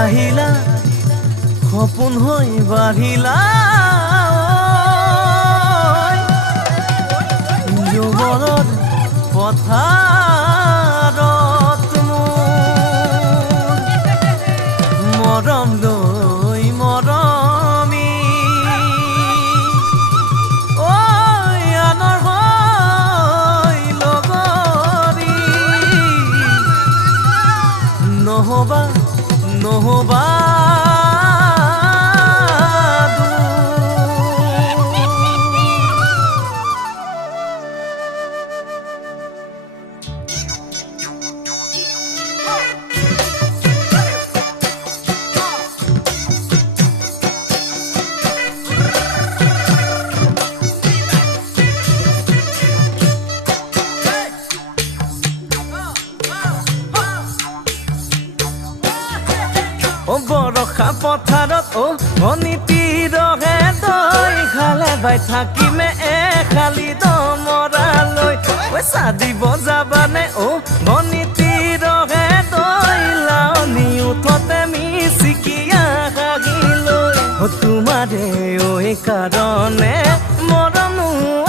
আহিলা সপোন হৈ বাঢ়িলা যুৱৰত পথাৰত মৰম লৈ মৰমি আনৰ হৈ লগৰী নহবা নহবা বৰষা পথাৰত ভনীতিৰহে দৈ খালে বাই থাকিমে খালি দমৰালৈ চাদিব যাবানে ভনীতিৰহে দৈ লাৱনি উঠতে মিচিকিয়া হাগিলৈ তোমাৰে কাৰণে মৰম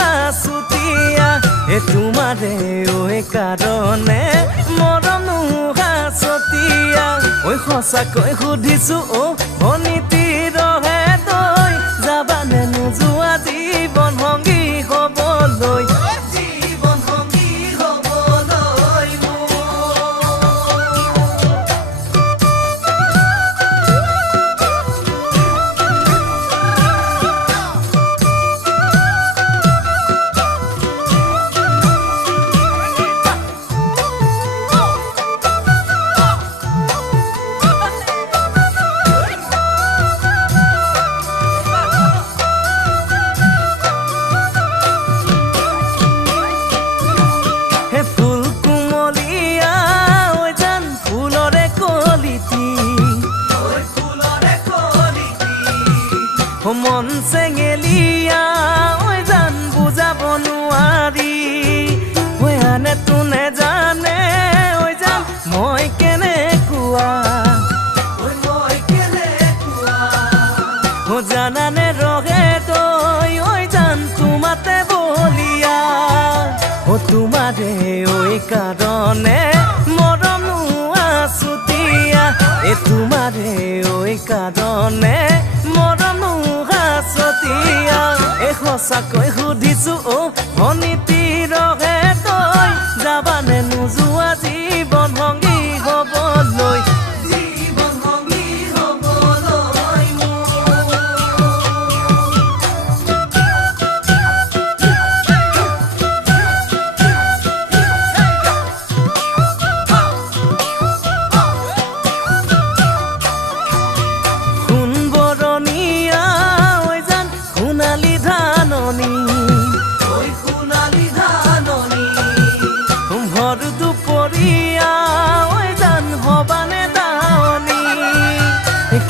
আছুতীয়া তোমাৰে কাৰণে মৰম হাছতীয়া সঁচাকৈ সুধিছো ভনীতিৰহে দৈ যাবানে নোযোৱা জীৱন সংগী হ'বলৈ মন চেঙেলিয়া জান বুজাব নোৱাৰি আনে তোনে জানে জান মই কেনেকুৱা জানানে ৰহে তই জান তোমাতে বলিয়া তোমাৰে কাৰণে মৰম আছুতীয়া তোমাৰে কাৰণে মৰম হাছতীয়া সঁচাকৈ সুধিছো ভনীতিৰহে তই যাবানে নোযোৱা জীৱন সংগী হ'বলৈ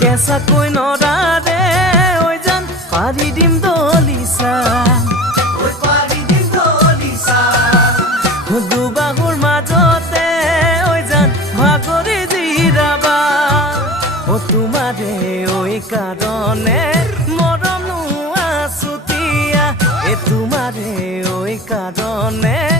কেঁচাকৈ নৰাৰে জান পাৰি দিম দলিচা দুবাহুৰ মাজতে জান ভাগৰি জিৰাবা তোমাৰে কাৰণে মৰম আছুতীয়া তোমাৰে কাৰণে